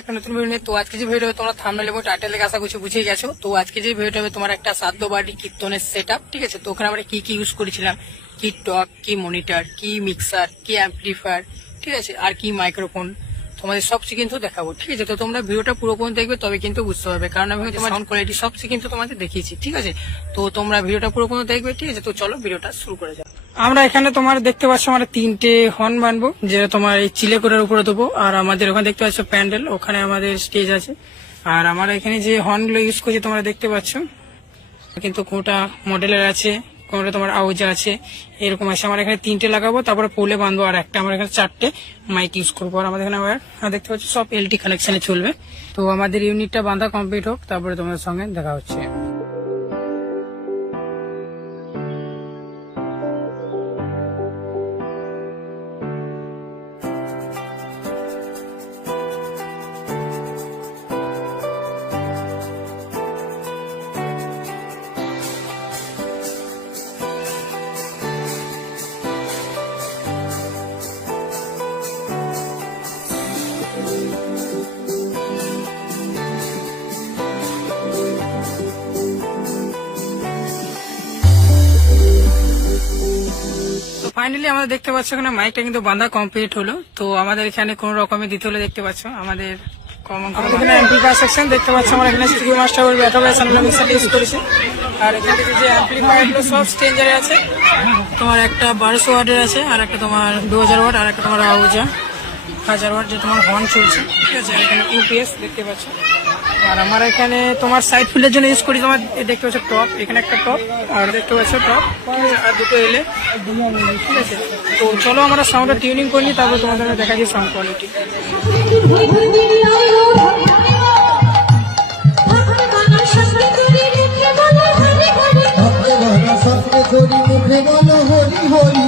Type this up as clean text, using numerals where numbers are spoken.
একটা নতুন ভিডিও নিয়ে। তো আজকে যে ভিডিও তোমরা থাম্বনেল এবং টাইটেল দেখে আশা করছি বুঝে গেছো। তো আজকে যে ভিডিওটা হবে তোমার একটা সাধ্য বাড়ি কীর্তনের সেটআপ, ঠিক আছে। তো ওখানে আমরা কি কি ইউজ করেছিলাম, কি টক, কি মনিটর, কি মিক্সার, কি অ্যাম্পলিফায়ার, ঠিক আছে, আর কি মাইক্রোফোন, তোমাদের সবচেয়ে কিন্তু দেখাবো, ঠিক আছে। তো তোমরা ভিডিওটা পুরো পর্যন্ত দেখবে তবে কিন্তু বুঝতে পারবে, কারণ আমি তোমার সাউন্ড কোয়ালিটি সবচেয়ে কিন্তু তোমাদের দেখিয়েছি, ঠিক আছে। তো তোমরা ভিডিওটা পুরো পর্যন্ত দেখবে, ঠিক আছে। তো চলো ভিডিওটা শুরু করে যাও। আমরা এখানে তোমার দেখতে পাচ্ছ আমরা 3টে হর্ন বানবো, যেটা তোমার এই চিলে করার উপরে দেবো। আর আমাদের ওখানে দেখতে পাচ্ছ প্যান্ডেল, ওখানে আমাদের স্টেজ আছে। আর আমরা এখানে যে হর্নগুলো ইউজ করছি তোমরা দেখতে পাচ্ছ, কিন্তু কোনটা মডেলের আছে, কোনটা তোমার আউজা আছে, এরকম আছে। আমরা এখানে 3টে লাগাবো, তারপরে পোলে বাঁধবো আর একটা। আমরা এখানে 4টে মাইক ইউজ করবো। আর আমাদের এখানে আবার দেখতে পাচ্ছি সব এলটি কানেকশনে চলবে। তো আমাদের ইউনিটটা বাঁধা কমপ্লিট হোক, তারপরে তোমাদের সঙ্গে দেখা হচ্ছে। ফাইনালি আমাদের দেখতে পাচ্ছ এখানে মাইকটা কিন্তু বাঁধা কমপ্লিট হলো। তো আমাদের এখানে কোন রকমের দিতে হলে দেখতে পাচ্ছ আমাদের এখানে অ্যাম্পলিফায়ার সেকশন দেখতে পাচ্ছ। আমরা এখানে স্টুডিও মাস্টার বলবো অটোমেশন মিক্সার ইউজ করেছি। আর এখান থেকে যে অ্যাম্পলিফায়ার গুলো সব স্ট্রেঞ্জারে আছে, তোমার একটা 1200 ওয়াটের আছে, আর একটা তোমার 2000 ওয়াট, আর একটা তোমার আউজা 1000 ওয়াট, যে তোমার হর্ন চলছে, ঠিক আছে। আর এখানে ইউপিএস দেখতে পাচ্ছ। আর আমার এখানে তোমার সাইড ফিল্ডের জন্য ইউজ করি তোমার দেখতে পাচ্ছ টপ, এখানে একটা টপ, আর দেখতে পাচ্ছ টপ, আর দুটো এলে, ঠিক আছে। তো চলো আমরা সাউন্ডটা টিউনিং করে নিই, তারপর তোমাদের দেখা যায় সাউন্ড কোয়ালিটি। মুখে বলো হরি হরি।